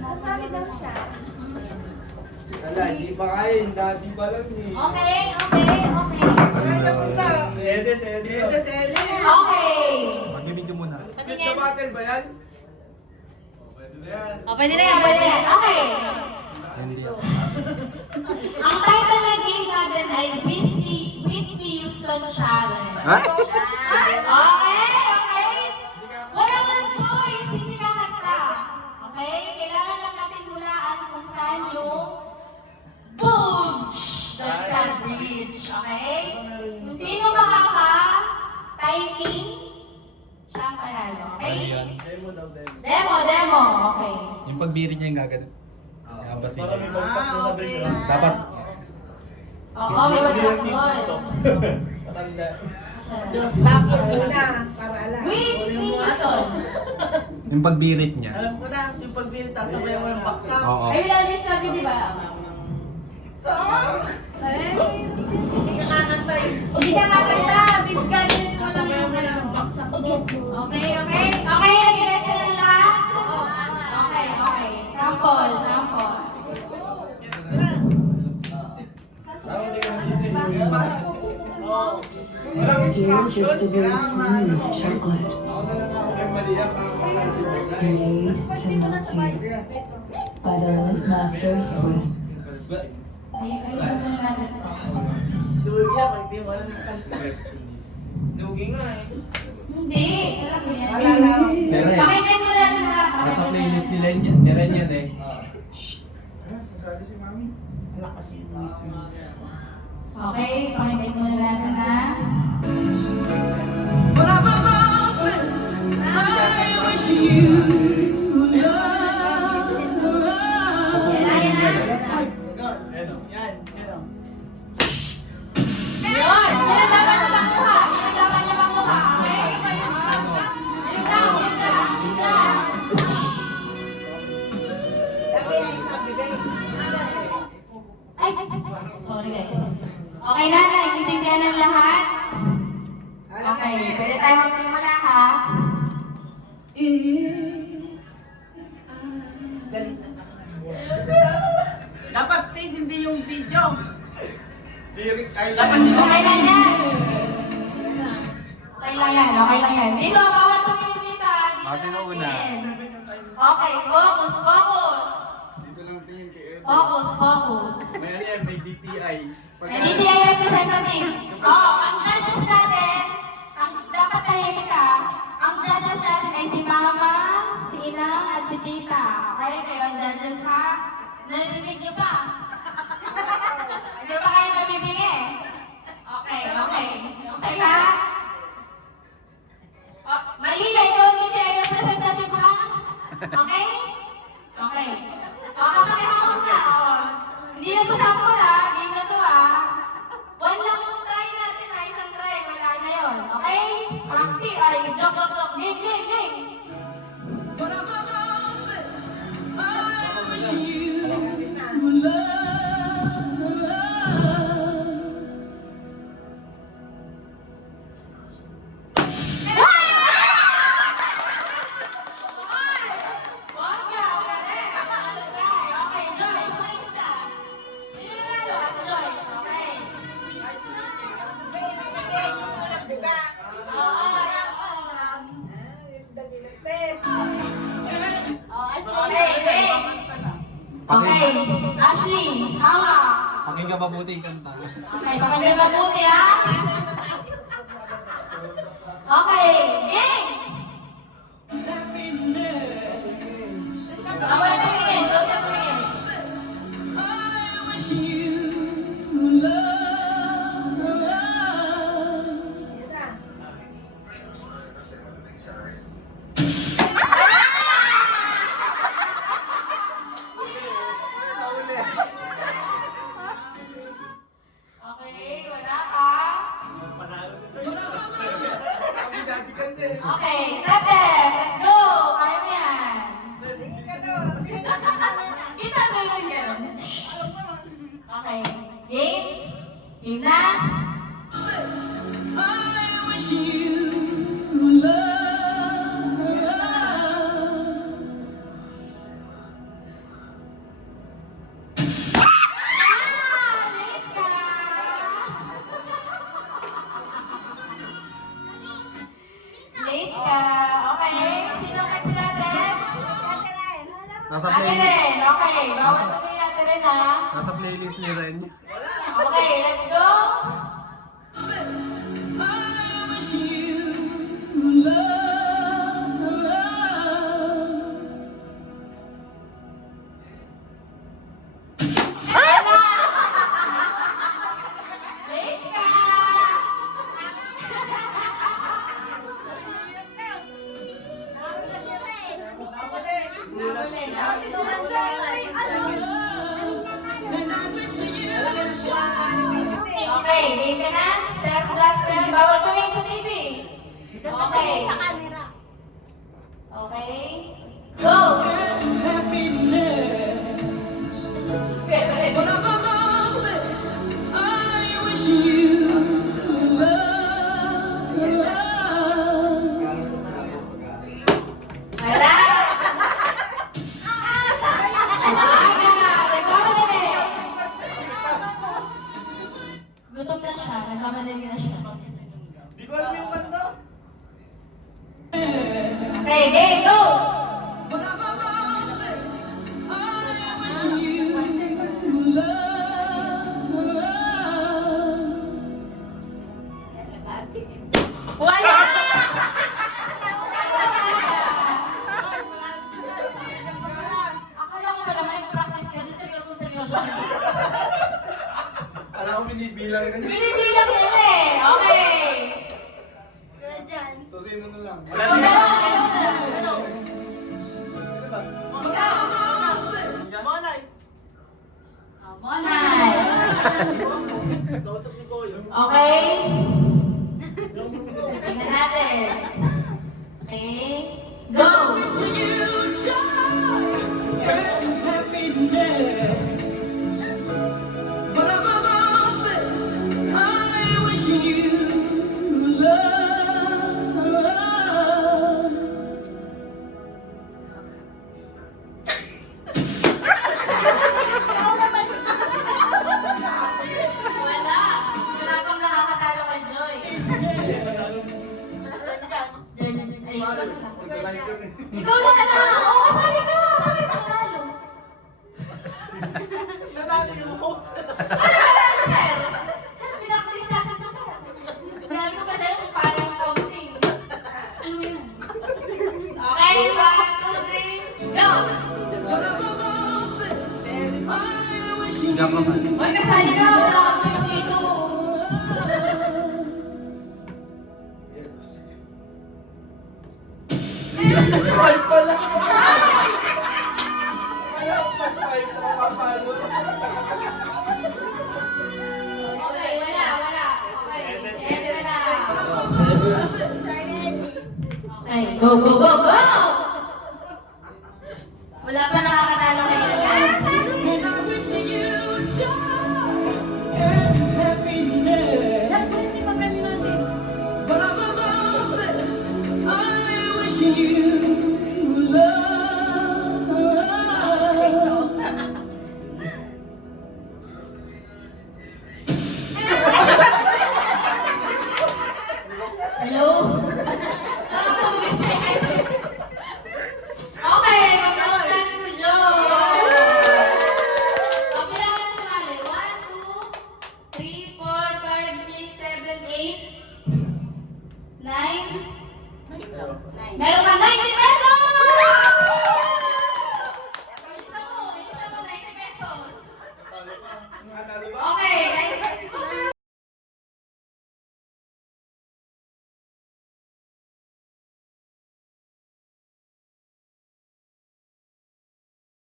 Nasabi daw siya. Wala, hindi pa kain. Dati pa lang eh. Okay, okay, okay. Sakay na po sa... Si Ede. Okay. Magbibigyo muna. Patingin. Battle ba yan? Pwede na yan. O, pwede na yan, pwede na yan. Okay. Hindi. Ang title ng game natin ay Whitney Houston Challenge. Ha? Okay, okay. Wala nang choice, hindi ka kanta. Okay? Kailangan lang natin hulaan kung saan yung Booch! Doon sa bridge. Okay? Kung sino makaka-timing, siya ang panalo. Okay? Demo daw, demo. Demo. Okay. Yung pagbiri niya yung gagano. Abas Para may bagsak na sa bridge. Dapat. Oo, may bagsak doon. Matanda. Sample muna, para alam. Whitney Houston. Yung pagbirit niya. Alam ko na, yung pagbirita, sabay mo ng baksak. Oo. Ay, wala namin sabi, di ba? Saan? Hindi ka kakanta eh. Hindi ka kakanta. Bigyan mo lang Sabay mo yung ng baksak mo. Okay, okay? Okay, nag-gets na ng lahat? Okay, okay. Sample. Walang Here's instruction. just a very smooth chocolate Ako na lang ako kay Maria para makakasin mo. made to melt you by the Lint Master Swiss. Ayun na natin. Duwag yan, pag di mo alam yung kanta. Lugi nga eh. Hindi, alam mo yan. Wala lang. Sira eh. Pakinggan mo natin na. Nasa playlist nila yan. Nila yan eh. Sali si Mami. Malakas yung Whitney. Okay, pakinggan mo natin na. Yan na. Ano? Yan, yan o. Yun! Yan ang dapat niya makuha. Okay? Yun lang. Dami na isang bigay. Ay, sorry guys. Okay na, naiintindihan ng lahat? Okay, pwede tayo magsimula ha. Galing na. Dapat fade, hindi yung video. Lyric ay Okay lang yan. Okay lang yan. Dito, bawat tumingin dito ha. Dito Sino lang una? tingin. Okay, focus. Dito lang tingin kay Ede. Focus. May ano yan, may DTI. And hindi ay representative. Ang judges natin, dapat tahimik ka. Ang judges natin ay si Mama, si Inang, at si Tita. Okay? Kayo ang judges ha? Narinig niyo pa? Hindi pa kayo nabibigay? Okay. Okay ha? Malila, ikaw hindi ay representative ha? Okay? Okay. Kakakahawak ka. Hindi na to sample ha. Game na to ha. One lang yung try natin ha. Isang try. Wala na yun. Okay? Active. Ay, joke. Game. Okay, Joyce, please ka. Sino nanalo? Ate Joyce, okay? Okay. Okay. Ashley, hawak. Pakinggan mabuti yung kanta. Okay, pakinggan mabuti ha. Okay, game! Bawal na tingin, huwag ka tingin. Okay, wala pa. Okay, Tete, let's go! Kaya mo yan. Kita mo lang yan. Okay, game? Game na? nilinis ni Ren. Okay, let's go. Late ka. Nahuli. Okay, game ka na? Sir Justin, bawal tumingin sa TV. Okay. Okay. Go! Wala! Gutom na siya, nagkamadali na siya. Di ko alam yung kanta. Okay, game, go! Wala! Akala ko pala may practice ka, di seryoso. Alam ko binibilang ka niya. Binibilang nila eh. Okay. So, sino na lang? So, dalawa. Ikaw. Monay. Monay. Okay. Tingnan natin. Okay. Go! Wala. Wala pang nakakatalo kay Joyce. Ay, ikaw na. Ikaw na ka lang! Oo, kasali ka! Bakit ka talo? Nanalo yung host. Ano ba yan, sir? Sir, pinaktis natin to, sir. Sabi ko pa sa'yo kung paano yung counting. Ano yun? Okay, 1, 2, 3, go! Hindi ako kasali. Hoy, kasali ka! Wala kang choice dito. Five pala! Alam ko, five sa kapapalo. Okay, wala. Okay, si Ed na lang. Okay, go! Wala pa nakakatalo kay Ed. Dapat hindi pa press natin. Hello? Nakakatulis si Ed. Okay, mag-roll natin si Joe. Kabilangan na sumali. 1, 2, 3, 4, 5, 6, 7, 8, 9. Meron ka 90